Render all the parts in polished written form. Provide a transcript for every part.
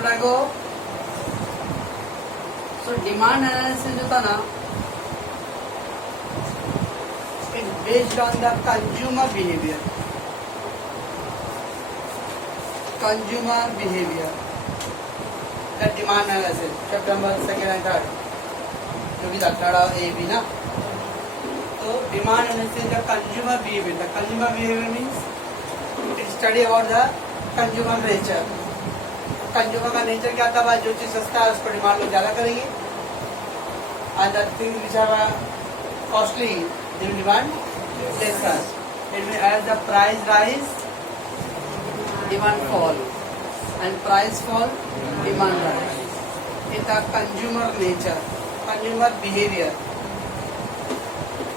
should I go? So demand analysis जो था ना, it based on the consumer behavior. Consumer behavior. The demand analysis. Chapter number 2 and 3. जो भी था third और ए भी ना. So demand analysis the consumer behavior. The consumer behavior means it study about the consumer nature. Consumer का nature क्या था? जो चीज सस्ता है उसको डिमांड लोग ज्यादा करेंगे, and the things which are costly they will demand lesser. It means as the price rise, demand fall, and price fall, demand rise. It's a consumer nature, consumer behavior.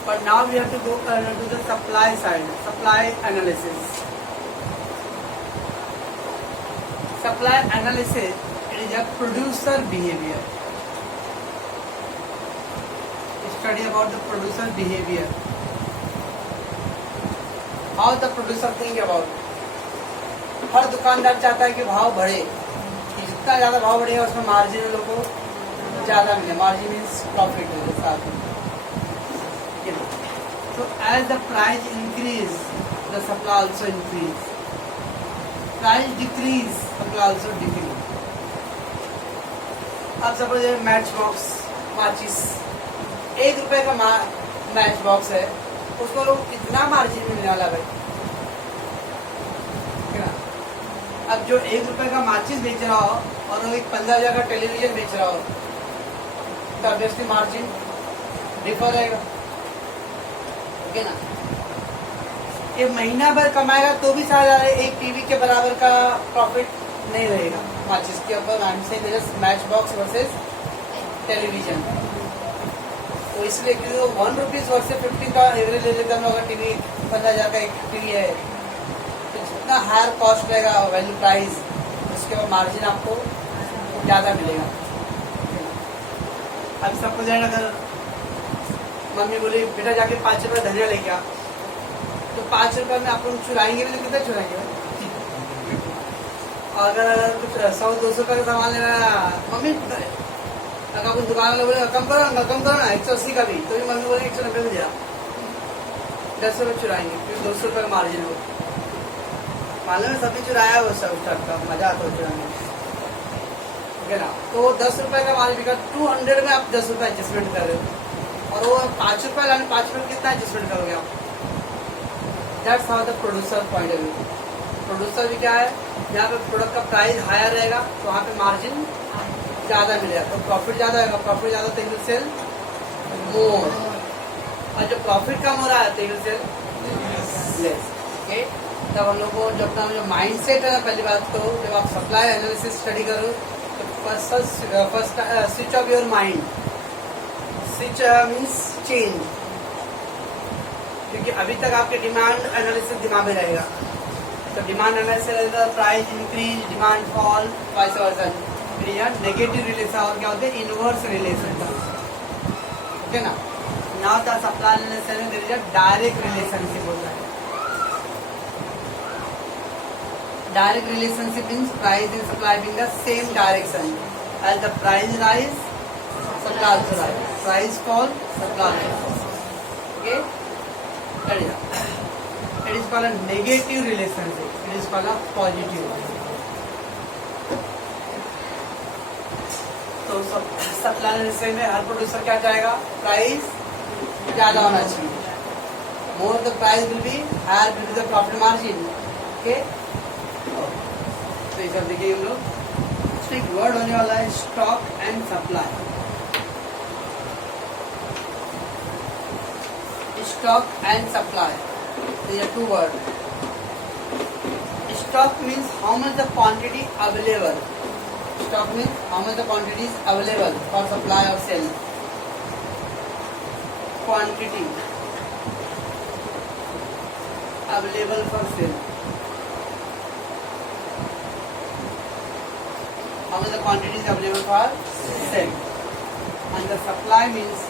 But now we have to go to the supply side, supply analysis. Supply analysis, it is a producer behavior. Study about the producer behavior. How the producer think about. हर दुकानदार चाहता है कि भाव बढ़े, कि जितना ज्यादा भाव बढ़ेगा उसमें मार्जिन लोगों को ज्यादा मिले. मार्जिन मीन्स प्रॉफिट है साथ में. So as the price increase, the supply also increase. Price decrease, supply also decrease. अब सपोज मैच बॉक्स माचिस ₹1 का मैच बॉक्स है, उसको लोग कितना मार्जिन मिलने वाला भाई? अब जो ₹1 का माचिस बेच रहा हो और वो एक 15,000 का टेलीविजन बेच रहा हो, तो ऑब्वियसली मार्जिन डिफर रहेगा. ओके ना. ये महीना भर कमाएगा तो भी शायद एक टीवी के बराबर का प्रॉफिट नहीं रहेगा माचिस के ऊपर. I am saying match box versus television. तो इसलिए क्योंकि वो ₹1 वर्सेस 15 का एवरेज ले लेता हूँ. अगर टीवी 15,000 का एक टीवी है तो जितना हायर कॉस्ट रहेगा वैल्यू प्राइस, उसके बाद मार्जिन आपको ज़्यादा मिलेगा. अब सपोज अगर मम्मी बोली बेटा जाके ₹5 धनिया लेके आ, तो ₹5 में आप लोग चुराएंगे भी तो कितना चुराएंगे? अगर कुछ 100-200 का सामान लेना, मम्मी अगर कुछ दुकान वाले बोले कम करो ना 180 का भी, तो भी मम्मी बोले 190 में दिया. ₹10 चुराएंगे क्योंकि ₹200 का मार्जिन हो. मालूम है सभी चुराया वो सब का मजा आता है चुराने. ठीक है ना. तो ₹10 का मार्जिन का 200 में आप ₹10 एडजस्टमेंट कर रहे हो, और वो ₹5 लाने ₹5 कितना एडजस्टमेंट करोगे आप? That's how the producer point of view. Producer भी क्या है, यहाँ पे प्रोडक्ट का प्राइस हायर रहेगा तो वहाँ पे मार्जिन ज्यादा मिलेगा, तो प्रॉफिट ज्यादा होगा. प्रॉफिट ज्यादा तो विल सेल मोर, और जो प्रॉफिट कम हो रहा है तो विल सेल लेस. ओके. तब हम लोग को जो अपना जो माइंड सेट है, पहली बात तो जब आप सप्लाई एनालिसिस स्टडी करो तो first switch off your mind. Switch means change, क्योंकि अभी तक आपके डिमांड एनालिसिस दिमाग में रहेगा. तो डिमांड एनालिसिस रहेगा price increase, demand fall, vice versa. Negative relation और क्या होते हैं? Inverse relation. ओके ना. नाउ द सप्लाई एनालिसिस में there is a direct relationship होता है. Direct relationship means price and supply being the same direction. As the price rise, supply also rise. Price fall, supply also fall. Okay. It is called a negative relationship. It is called a positive. तो supply analysis में हर producer क्या चाहेगा? Price ज्यादा होना चाहिए. More the price will be higher will be the profit margin. Okay. तो ये सब देखिए हम लोग. एक वर्ड होने वाला है stock and supply. Stock and supply. These are two words. Stock means how much the quantity available. Stock means how much the quantity is available for supply or sale. Quantity available for sale. How much the quantity is available for sale. And the supply means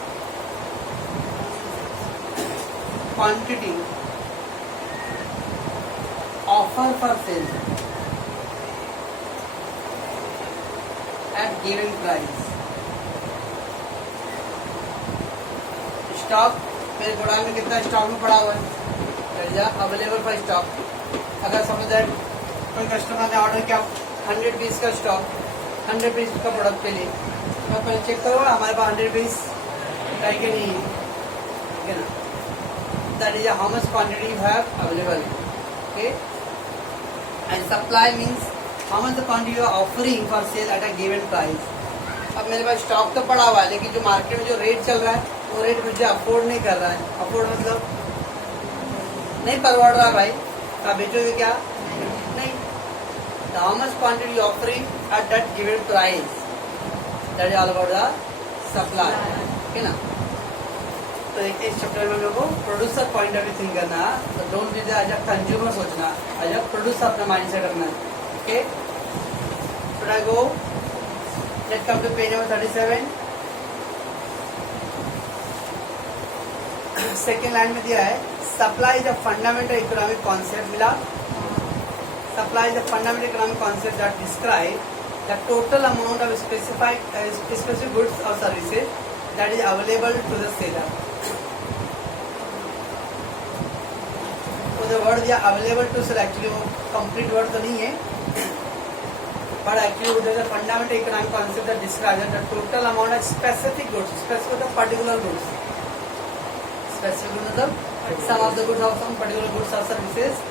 quantity offer for sale. at given price. Stock मेरे गोदाम में कितना stock में पड़ा हुआ है, available for stock. अगर समझ जाए कोई कस्टमर ने ऑर्डर किया 100 पीस का स्टॉक, 100 पीस का प्रोडक्ट के लिए, मैं पहले चेक करूँगा हमारे पास 100 पीस है कि नहीं है, ठीक है ना. That is how much quantity you have available. Okay, and supply means how much the quantity you are offering for sale at a given price. अब मेरे पास स्टॉक तो पड़ा हुआ है, लेकिन जो मार्केट में जो रेट चल रहा है वो रेट मुझे अफोर्ड नहीं कर रहा है. अफोर्ड मतलब नहीं परवड़ रहा भाई, आप बेचोगे क्या? नहीं. How much quantity offering at that given price, that is all about the supply. ठीक है ना. तो देखिए इस चैप्टर में हम लोग को producer point of view think करना, तो don't be as a consumer सोचना, एज अ प्रोड्यूसर अपना माइंड सेट रखना. Okay, should I go? Let's come to page number 37. Second line में दिया है supply is a fundamental economic concept. मिला? Supply is a fundamental economic concept that describe the total amount of specific goods और services that is available to the seller. तो जो word दिया available to cell, actually वो complete word तो नहीं है, but actually there is a fundamental economic concept that describes the total amount of specific goods. Specific मतलब particular goods. Specific मतलब some of the goods or some particular goods or services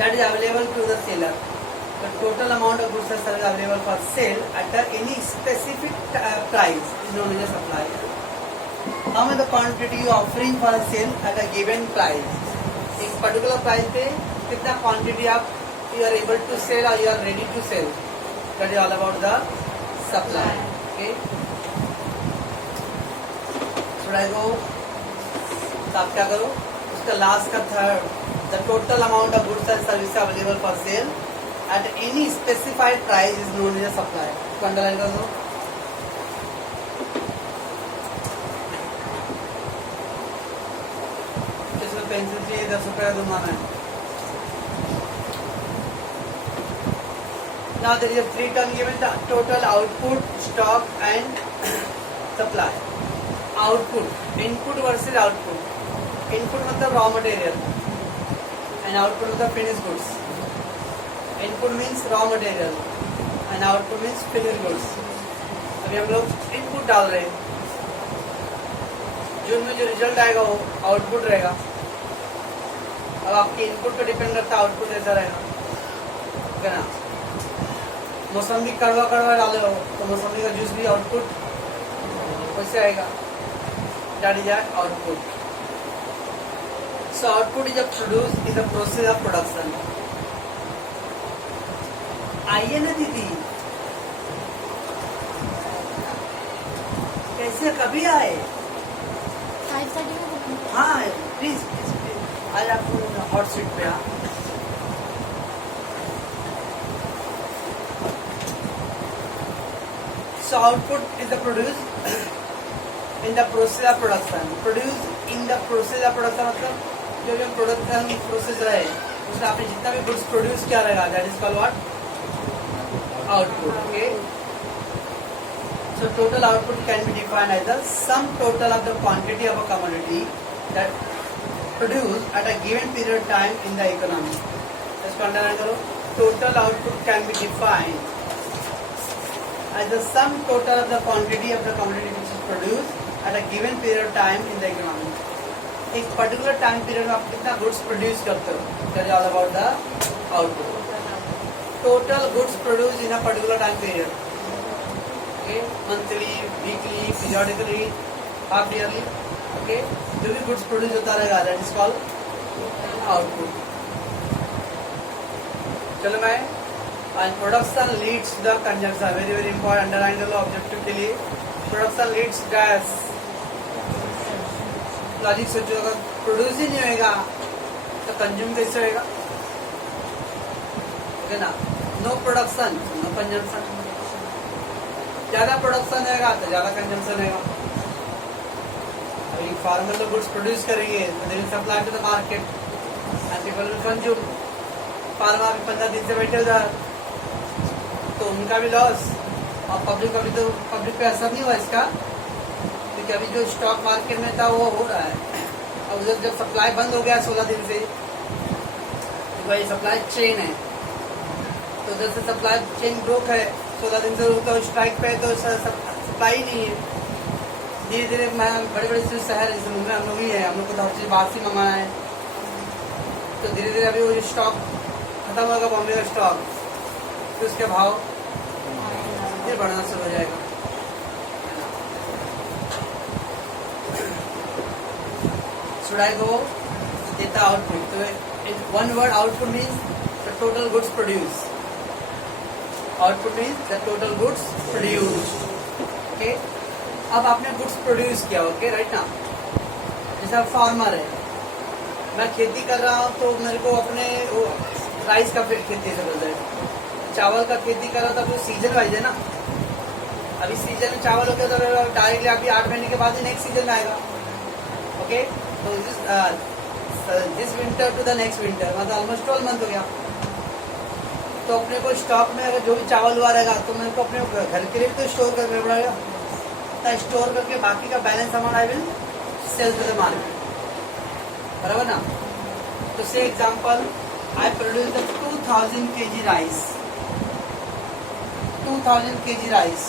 that is available to the seller. The total amount of goods or services available for sale at any specific price is known as a supply. How much the quantity you offering for a sale at a given price? एक particular price पे कितना quantity आप you are able to sell or you are ready to sell. That is all about the supply. Okay. Should I go? तो आप क्या करो? उसका last का third, the total amount of goods and services available for sale at any specified price is known as a supply. तो underline कर दो. इसमें पेंसिल चाहिए 10 रुपये का दुमाना है. Now there is a three term given: the total output, stock, and supply. Output, input versus output. Input मतलब raw material, and output मतलब finished goods. Input means raw material, and output means finished goods. अभी हम लोग input डाल रहे हैं, जो में जो रिजल्ट आएगा वो आउटपुट रहेगा. अब आपके इनपुट पर डिपेंड करता है आउटपुट ऐसा रहेगा, ठीक है ना. मौसमी कड़वा कड़वा डाले हो तो मौसमी का जूस भी आउटपुट वैसे आएगा. That is output. So output is produce in the process of production. आइए ना दीदी, कैसे कभी आए? हाँ प्लीज प्लीज आज आपको हॉट सीट पे. So output is the produce in the process of production. Produce in the process of production मतलब जो भी प्रोडक्शन प्रोसेस रहे उसमें आपने जितना भी गुड्स प्रोड्यूस किया रहेगा, that is called what? Output. Okay. So total output can be defined as the sum total of the quantity of a commodity that produced at a given period of time in the economy. इसको underline करो. Total output can be defined as the sum total of the quantity of the commodity which is produced at a given period of time in the economy. एक particular time period में आप कितना goods produce करते हो, that is all about the output. Total goods produce in a particular time period. Okay, monthly, weekly, periodically, half yearly. Okay, जो भी goods produce होता रहेगा दैट इज कॉल्ड आउटपुट. चलो मैं and production leads to the consumption. Very very important, underline low objective के लिए. Production Leeds gas. Logic सोचो, अगर प्रोड्यूस ही नहीं होगा तो कंज्यूम कैसे होगा, ठीक है ना. No production no consumption. ज्यादा प्रोडक्शन रहेगा तो ज्यादा कंजम्पशन रहेगा. अभी फार्मर लोग गुड्स प्रोड्यूस करेंगे तो they will supply to the market and people will consume. Farmer 15 दिन से बैठे उधर तो उनका भी लॉस और पब्लिक अभी तो पब्लिक पे असर नहीं हुआ इसका, क्योंकि अभी जो स्टॉक मार्केट में था वो हो रहा है। और जब सप्लाई बंद हो गया 16 दिन से, तो भाई सप्लाई चेन है, तो उधर से सप्लाई चेन ब्रोक है, 16 दिन से तो स्ट्राइक पे है, तो सप्लाई नहीं है। धीरे धीरे बड़े बड़े शहर जैसे मुंबई हम लोग ही है, हम लोग को तो हर चीज़ बाहर से मंगाना है, तो धीरे धीरे अभी वो जो स्टॉक खत्म होगा बॉम्बे का स्टॉक, फिर उसके भाव फिर बढ़ना शुरू हो जाएगा। Should I go data output? So in one word, output means the total goods produced. Output means the total goods produced. Okay? अब आपने गुड्स प्रोड्यूस किया, ओके राइट ना। जैसे आप फार्मर है, मैं खेती कर रहा हूँ तो मेरे को अपने वो राइस का खेती से बोलते हैं, चावल का खेती कर रहा था तो सीजन वाइज है ना। अभी सीजन में चावल हो गया तो डायरेक्टली अभी 8 महीने के बाद ही नेक्स्ट सीजन में आएगा। ओके, तो this winter to the next winter मतलब ऑलमोस्ट 12 मंथ हो गया। तो अपने को स्टॉक में अगर जो भी चावल हुआ रहेगा तो मेरे को अपने घर के लिए तो स्टोर करना पड़ेगा, स्टोर करके बाकी का balance amount I will sell to the market, बराबर ना। तो से example I produce the 2000 kg rice, 2000 kg rice,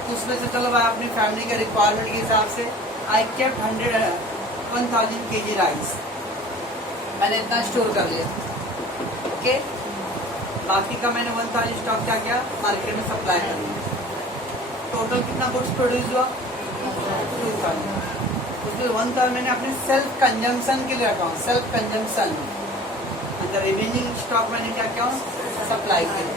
तो उसमें से चलो भाई अपनी फैमिली के रिक्वायरमेंट के हिसाब से आई केप्ट 1000 kg राइस, मैंने इतना स्टोर कर लिया। ओके, बाकी का मैंने 1000 स्टॉक क्या किया, मार्केट में सप्लाई कर दिया। टोटल कितना गुड्स प्रोड्यूस हुआ, 2000। उसमें 1000 मैंने अपने सेल्फ कंजम्पशन के लिए रखा हूँ, self consumption. The remaining stock मैंने क्या किया, सप्लाई के लिए।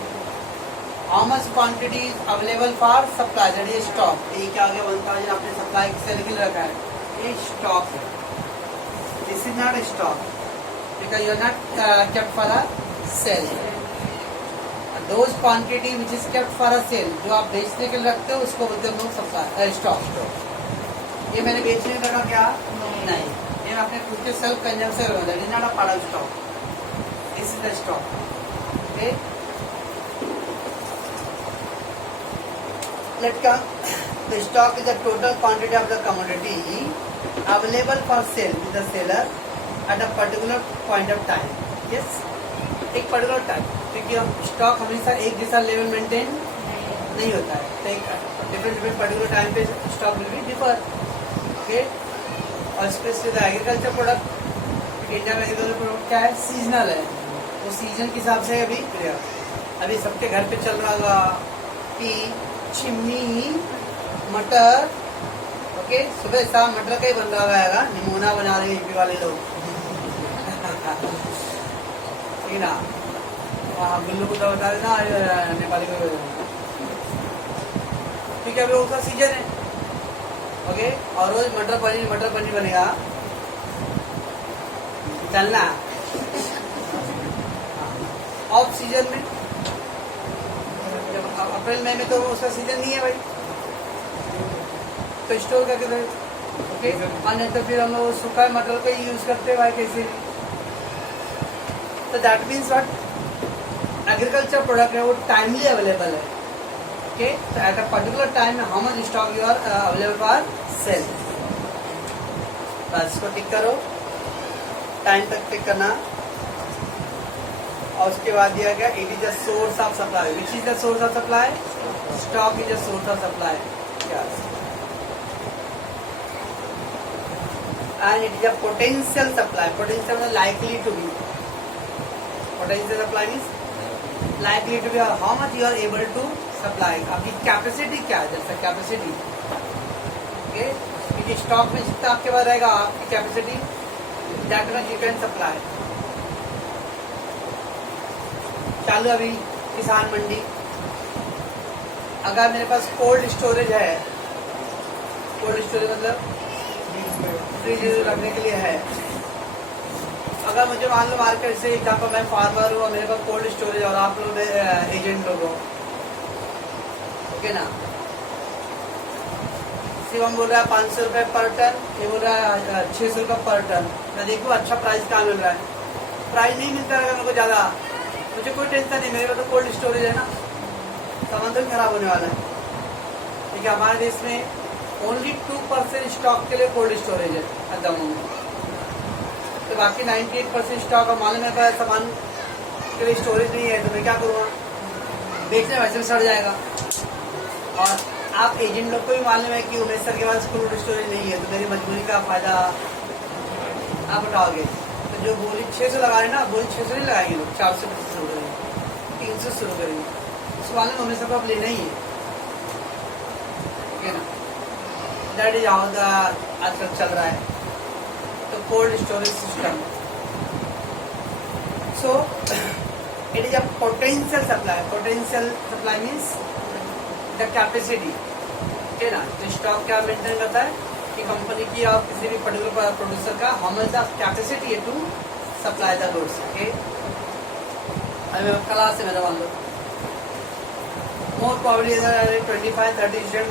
How much quantity available for supply, that is stock. ये क्या आ गया, 1000 आपने सप्लाई सेल के लिए रखा है, ये स्टॉक है। This is not stock because you are not kept for a sale. Those quantity which is kept for a sale, जो आप बेचने के लिए रखते हो उसको बोलते हैं सप्लाई स्टॉक। ये मैंने बेचने का रखा क्या, नहीं, ये आपने खुद के सेल्फ कंजम्पशन होता है, not a part of stock, this is the stock. Okay, let come, the stock is the total quantity of the commodity available for sale with the seller at a particular point of time. Yes, एक particular time, क्योंकि stock हमेशा एक जैसा level maintain नहीं होता है, तो एक डिफरेंट पर्टिकुलर टाइम पे stock will be differ. Okay, और स्पेशली एग्रीकल्चर प्रोडक्ट, इंडिया में एग्रीकल्चर प्रोडक्ट क्या है, सीजनल है, तो सीजन के हिसाब से अभी सबके घर पे चल रहा होगा कि चिमनी मटर। ओके, सुबह शाम मटर का ही बन रहा है, नमूना बना रहे यूपी वाले लोग ठीक ना। हाँ, गुल्लू को तो बता देना, नेपाली को ठीक है, अभी उसका सीजन है। ओके, और रोज मटर पनीर बनेगा, चलना ऑफ सीजन में। जब अप्रैल मई में तो उसका सीजन नहीं है भाई, तो स्टोर करके रहे। ओके, और नहीं तो फिर हम लोग सूखा मटर का यूज करते हैं भाई कैसे। तो that means what, agriculture product है वो टाइमली अवेलेबल है। ओके, तो at a particular time how much stock you are available for sale, बस इसको टिक करो, टाइम तक टिक करना। और उसके बाद दिया गया it is the source of supply, which is the source of supply, stock is the source of supply. And it is a potential supply, potential मतलब likely to be, potential supply means likely to be how much you are able to supply, आपकी capacity क्या है, जैसा capacity. Okay, क्योंकि stock में जितना आपके पास रहेगा आपकी capacity, that much you can supply. चालू अभी किसान मंडी, अगर मेरे पास कोल्ड स्टोरेज है, कोल्ड स्टोरेज मतलब फ्रिज रखने के लिए है, अगर मुझे मान लो मार्केट से एग्जाम्पल मैं फार्मर हूँ और मेरे पास कोल्ड स्टोरेज और आप लोग एजेंट लोग हो, ओके ना। शिवम बोल रहा है 500 रुपये पर टन, ये बोल रहा है 600 रुपये पर टन। मैं देखूँ अच्छा प्राइस कहाँ मिल रहा है, प्राइस नहीं मिलता है मेरे को ज़्यादा, मुझे कोई टेंशन नहीं, मेरे पास तो कोल्ड स्टोरेज है ना, सामान तो खराब होने वाला है। ठीक है, हमारे देश में ओनली 2% स्टॉक के लिए कोल्ड स्टोरेज है एट द मोमेंट, तो बाकी 98% स्टॉक और मालूम है सामान के लिए स्टोरेज नहीं है, तो मैं क्या करूँगा, बेचने वैसे सड़ जाएगा। और आप एजेंट लोग को भी मालूम है कि उमेश सर के पास कोल्ड स्टोरेज नहीं है, तो मेरी मजबूरी का फायदा आप उठाओगे। तो जो बोली 600 लगा रहे ना, बोली 600 नहीं लगाएंगे लोग, 450 शुरू करेंगे, 300 शुरू करेंगे, उस वाले में उमेश सर को आप लेना ही है। ठीक है ना, दैट इज हाउ द आजकल चल रहा है। तो cold storage system, so it is a potential supply. Potential supply means the capacity. ठीक है ना, तो स्टॉक क्या मेंटेन करता है कि कंपनी की और किसी भी पर्टिकुलर प्रोड्यूसर का हाउ मच द कैपेसिटी है to supply the goods. Okay, अभी क्लास से मेरा मान लो मोर प्रॉब्ली 25-30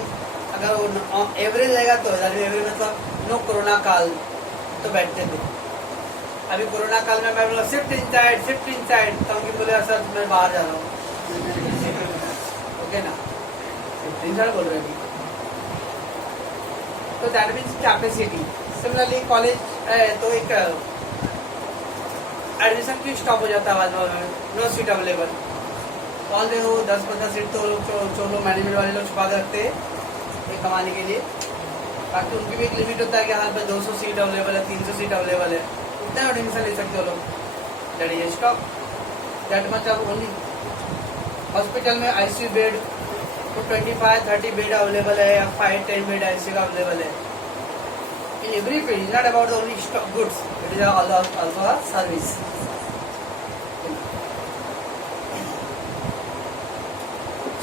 अगर वो एवरेज रहेगा तो एवरेज मतलब नो कोरोना काल तो बैठते थे। अभी कोरोना काल में मैं बोला शिफ्ट इनसाइड, तो उनकी बोले सर मैं बाहर जा रहा हूँ। ओके ना, शिफ्ट इनसाइड बोल रहे हैं, तो that means capacity. Similarly college है तो एक एडमिशन क्यों स्टॉप हो जाता है बाद में, नो सीट अवेलेबल। कॉल दे हो 10-15 सीट तो लोग मैनेजमेंट वाले लोग छुपा के रखते हैं ये कमाने के लिए, बाकी उनकी भी एक लिमिट होता है कि हाँ भाई 200 सीट अवेलेबल है, 300 सीट अवेलेबल है, उतना एडमिशन ले सकते हो लोग। That is stock, that much of only. Hospital में आईसीयू बेड तो 25-30 बेड अवेलेबल है या 5-10 बेड आईसीयू का अवेलेबल है। In every field is not about only stock goods, it is also a service.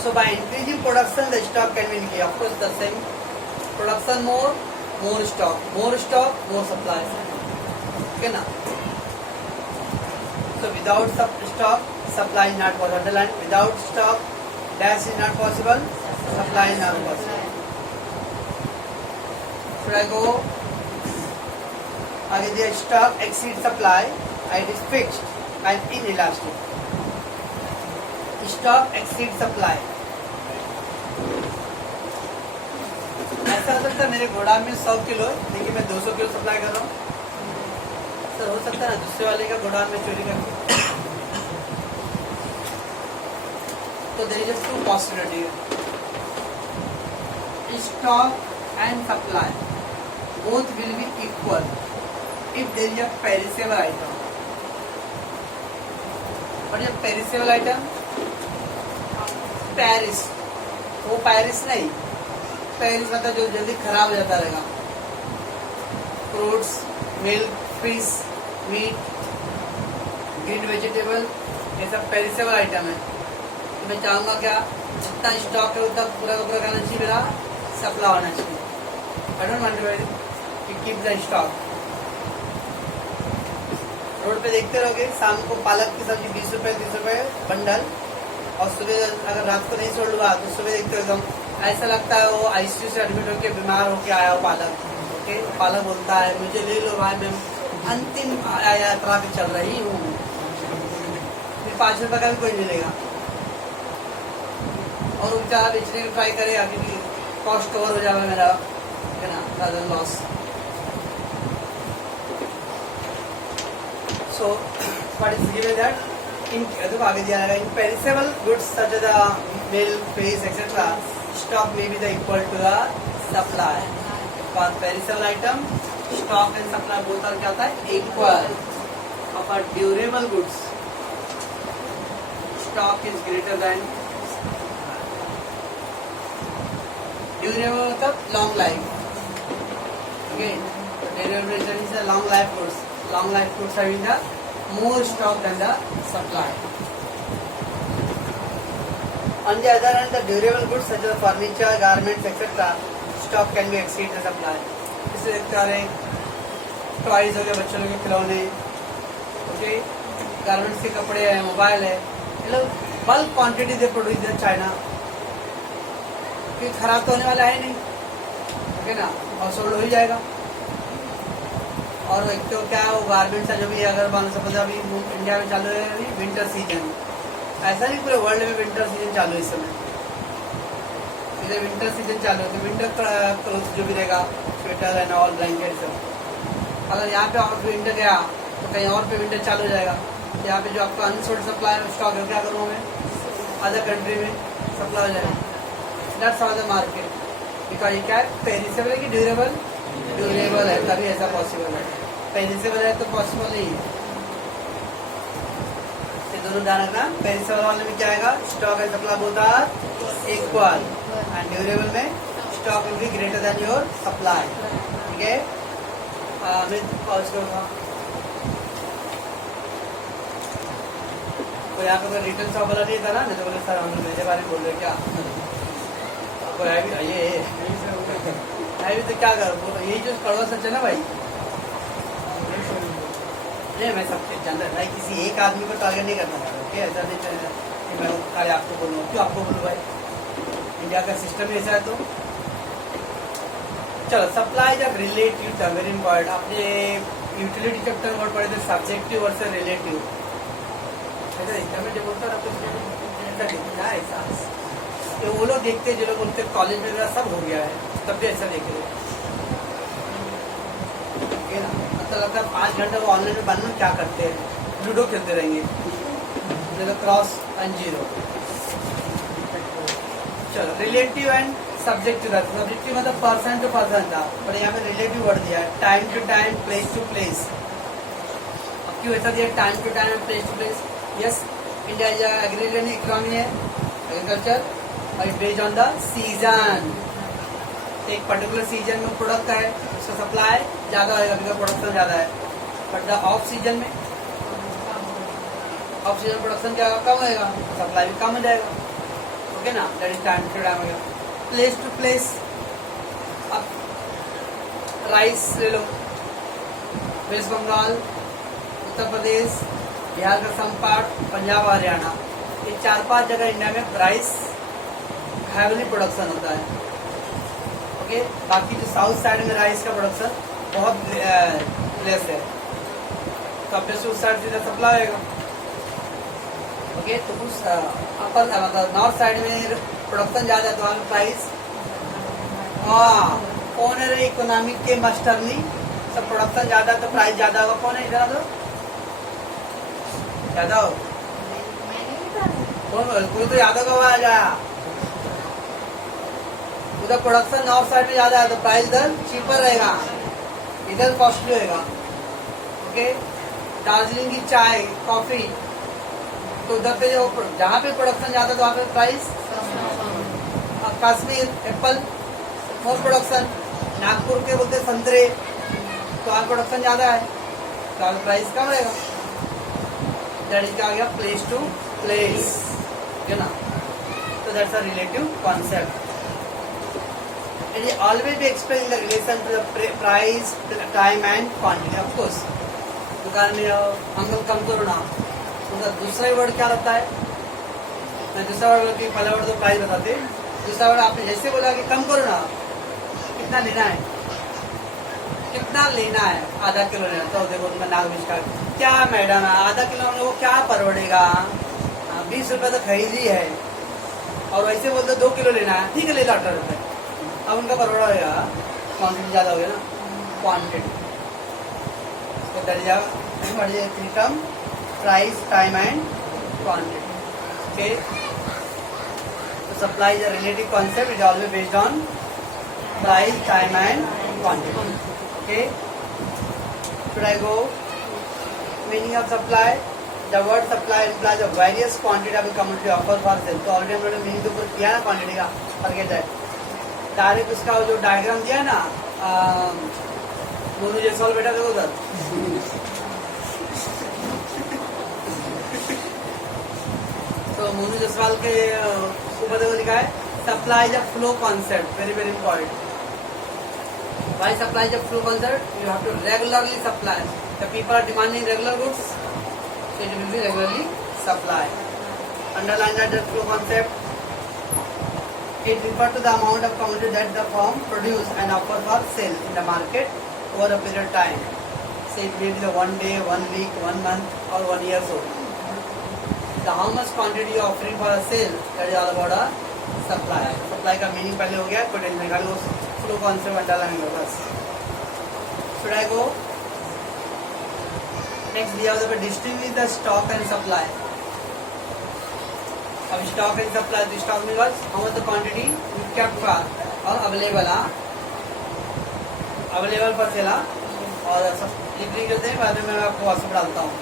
So by increasing production, the stock can be increased. Of course, the same production more stock, more supply. Okay na? So without stock, supply is not possible. Underline, without stock, dash is not possible, supply is not possible. Should I go? Again, the stock exceeds supply, and it is fixed and inelastic. Stock exceeds supply. ऐसा हो सकता है मेरे गोदाम में 100 kilo है लेकिन मैं 200 किलो सप्लाई कर रहा हूँ, सर हो सकता है ना दूसरे वाले का गोदाम में चोरी करके। तो there is a two possibility, stock and supply both will be equal if there is a perishable item. और ये पेरिसेबल आइटम पेरिस, वो पेरिस नहीं, पेरिस मतलब जो जल्दी खराब हो जाता रहेगा। Fruits, milk, fish, meat, green vegetable, ये सब पेरिसेबल आइटम है। तो मैं चाहूँगा क्या, जितना स्टॉक है उतना पूरा का पूरा करना चाहिए, मेरा सप्लाई होना चाहिए। I don't want to keep the stock. Road पे देखते रहोगे शाम को पालक की सब्जी 20 रुपये 30 रुपये बंडल, और सुबह अगर रात को नहीं छोड़ लूँगा तो सुबह देखते हो एकदम ऐसा लगता है वो आईसीयू से एडमिट होकर बीमार होके आया हो पालक। ओके, पालक बोलता है मुझे ले लो भाई, मैं अंतिम यात्रा पे चल रही हूँ, फिर 5 रुपये का भी कोई मिलेगा और बेचारा बेचने की ट्राई करेगा क्योंकि कॉस्ट ओवर हो जाएगा मेरा, है ना, rather loss. So what is given that in, देखो आगे दिया जाएगा, in perishable goods such as milk, fish etcetera, stock may be the equal to the supply. For perishable item, stock and supply both are क्या होता है equal. For durable goods, stock is greater than durable मतलब long life. Okay, durable is the long life goods. Long life goods having the more stock than the supply. On the other hand, the durable goods such as furniture, garments, etc., stock can be exceed the supply. इसे देखते आ रहे हैं, toys हो गए बच्चों के खिलौने, okay, garments के कपड़े हैं, मोबाइल है, ये लोग बल्क क्वांटिटी से प्रोड्यूस है चाइना, क्योंकि खराब तो होने वाला है नहीं, ओके ना, और सोल्ड हो ही जाएगा। और एक तो क्या है वो गारमेंट्स है जो भी अगर मान सपोज अभी इंडिया में चालू है अभी विंटर सीजन, ऐसा नहीं पूरे वर्ल्ड में विंटर सीजन चालू है इस समय, इधर विंटर सीजन चालू है तो विंटर क्लोथ जो भी रहेगा, स्वेटर एंड ऑल ब्लैंकेट सब। अगर यहाँ पे और विंटर गया तो कहीं और पे विंटर चालू हो जाएगा। यहाँ पे जो आपका अनसोल्ड सप्लाई स्टॉक है क्या करूँ मैं, अदर कंट्री में सप्लाई हो जाएगा। That's how the market, because ये क्या है, पेरिसेबल है कि ड्यूरेबल, ड्यूरेबल है तभी ऐसा पॉसिबल है, पेरिसेबल है तो पॉसिबल नहीं है। दोनों ध्यान रखना, पेरिसेबल वाले में क्या आएगा, stock and supply both are equal and durable में stock will be greater than your supply. ठीक है, तो यहाँ पे रिटर्न शॉप वाला नहीं था ना, नहीं तो बोले सर हम मेरे बारे में बोल रहे क्या, आपको है भी ये है भी तो क्या करो, यही जो कड़वा सच है ना भाई। नहीं मैं सबके जानता भाई, किसी एक आदमी को टारगेट नहीं करना चाहता। ओके, ऐसा नहीं कि मैं खाली आपको बोलूँ, क्यों आपको बोलूँ भाई, इंडिया का सिस्टम ही ऐसा है। तो चलो, सप्लाई जब रिलेटिव था, वेरी इंपॉर्टेंट। आपने यूटिलिटी चैप्टर वर्ड पढ़े थे, सब्जेक्टिव वर्सेस रिलेटिव। ऐसा में जब बोलता है क्या ऐसा, तो वो लोग देखते जो लोग बोलते कॉलेज में मेरा सब हो गया है, तब भी ऐसा देख रहे ना। मतलब लगता है 5 घंटे वो ऑनलाइन में बनना क्या करते हैं, लूडो खेलते रहेंगे, जैसे क्रॉस एंड जीरो। चलो, रिलेटिव एंड सब्जेक्टिव था। सब्जेक्टिव मतलब पर्सन टू पर्सन था, पर यहाँ पे रिलेटिव वर्ड दिया है, time to time, place to place. अब क्यों ऐसा दिया, time to time, place to place? Yes, India agriculture economy है, एग्रीकल्चर, और बेस्ड ऑन द सीजन। एक पर्टिकुलर सीजन में प्रोडक्ट है, उसका सप्लाई ज्यादा होगा बिकॉज प्रोडक्शन ज्यादा है, बट द ऑफ सीजन में, ऑफ सीजन प्रोडक्शन क्या कम होगा, सप्लाई भी कम हो जाएगा। ओके ना, that is time to time होगा। प्लेस टू प्लेस, अब राइस ले लो, वेस्ट बंगाल, उत्तर प्रदेश, बिहार का सम पार्ट, पंजाब, हरियाणा, ये 4-5 जगह इंडिया में राइस हैवली प्रोडक्शन होता है। ओके, बाकी जो साउथ साइड में राइस का प्रोडक्शन बहुत लेस है, तो अब उस साइड से सप्लाई होगा। ओके, तो उस अपर मतलब नॉर्थ साइड में प्रोडक्शन ज्यादा है तो वहाँ प्राइस, हाँ, कौन है इकोनॉमिक के मास्टर नहीं, सब प्रोडक्शन ज्यादा तो प्राइस ज्यादा होगा। कौन है इधर, तो ज्यादा हो कौन, कोई तो यादव का आ जाए, उधर प्रोडक्शन नॉर्थ साइड में ज्यादा है तो प्राइस इधर चीपर रहेगा, इधर कॉस्टली होगा। ओके, दार्जिलिंग की चाय, कॉफी, तो उधर पे जो जहाँ पे प्रोडक्शन ज्यादा है तो वहाँ पे प्राइस। कश्मीर एप्पल मोर प्रोडक्शन, नागपुर के बोलते संतरे, तो वहाँ प्रोडक्शन ज्यादा है तो वहाँ प्राइस कम रहेगा। दैट इज क्या आ गया, प्लेस टू प्लेस, है ना। तो that's a relative concept. And it always be explained in the relation to the price, time and quantity. Of course, दुकान में अंकल कम करो ना, तो दूसरा वर्ड क्या रहता है, मैं दूसरा वर्ड की पहला वर्ड तो प्राइस बताते, दूसरा वर्ड आपने जैसे बोला कि कम करो ना, कितना लेना है, कितना लेना है, आधा किलो लेना, तो देखो मैं नाग का क्या मैडम है, आधा किलो हम लोग को क्या परवड़ेगा, 20 रुपये तो खरीद ही है, और वैसे बोलते 2 किलो लेना है, ठीक है ले लो 18 रुपये, अब उनका परवड़ा होगा, क्वांटिटी ज्यादा हो गया ना, क्वांटिटी। तो that is term, price, time and quantity. Okay, तो supply is a relative concept, it always based on price, time and quantity. Okay, should I go meaning of supply? The word supply implies a various quantity of a commodity offered for sale. तो already हम लोगों ने meaning तो ऊपर किया ना quantity का, forget that. Direct उसका जो डायग्राम दिया है ना, मोनू जयसवाल बेटा देखो उधर, तो मोनू जयसवाल के ऊपर देखो लिखा है supply is a flow concept, very very important. Why supply is a flow concept? You have to regularly supply. The people are demanding regular goods, so it will be regularly supply. Underline that the flow concept. It refers to the amount of commodity that the firm produce and offer for sale in the market over a period of time. Say it may be the 1 day, 1 week, 1 month, or 1 year so. The how much quantity you are offering for a sale, that is all about a supply, supply का meaning पहले हो गया, कोई tension खाली वो flow concept डालेंगे बस। Should I go next दिया होता है distinguish the stock and supply. अब स्टॉक एंड सप्लाई, तो स्टॉक में बस how much the quantity you kept for और अवेलेबल अवेलेबल फॉर सेल और सब लिख करते हैं, बाद में मैं आपको व्हाट्सएप डालता हूँ।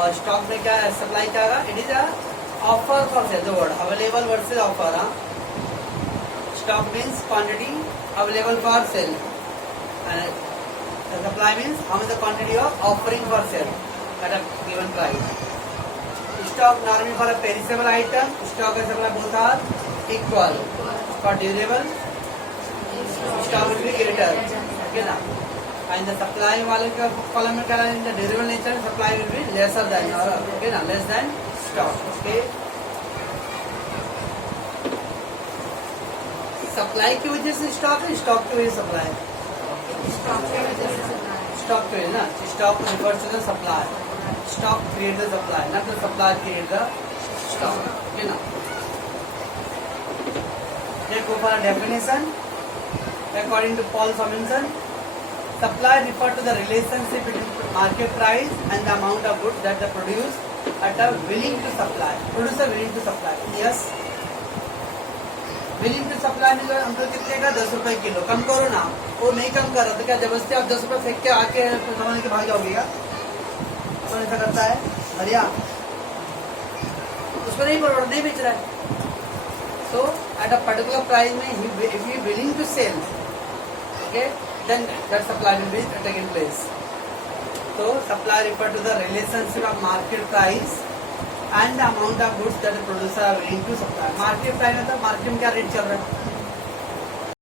और स्टॉक में क्या है, सप्लाई क्या है, it is a offer for sale, the word available versus offer. Stock means quantity available for cell and supply means how much the quantity of offering for sale at a given price. Stock normally for a perishable item, stock and supply both are equal. For durable, stock will be greater. Okay ना? And the supply वाले का column में क्या है, the durable nature supply will be lesser than or okay ना, less than stock. Okay. Supply की वजह से stock है, stock की वजह से supply है। Stock to na, stock refers to the supply. Stock creates the supply, not the supply creates the stock. Okay na. Let's go for a definition. According to Paul Samuelson, supply refers to the relationship between market price and the amount of goods that the produce at a willing to supply. Producer willing to supply. Yes. Willing to supply में जो हमको कितने का 10 रुपए kilo, कम करो ना, वो नहीं कम कर रहा तो क्या जबरदस्ती आप 10 रुपए फेंक के आके समझ के भाग जाओगे क्या? कौन ऐसा करता है? हरिया उसको नहीं बेच रहा है। So at a particular price में if he willing to sell, okay, then that supply will be taken place. तो supply refer to the relationship of market price and the amount of goods that the producer are willing to supply. Market price मतलब market में क्या rate चल रहा है,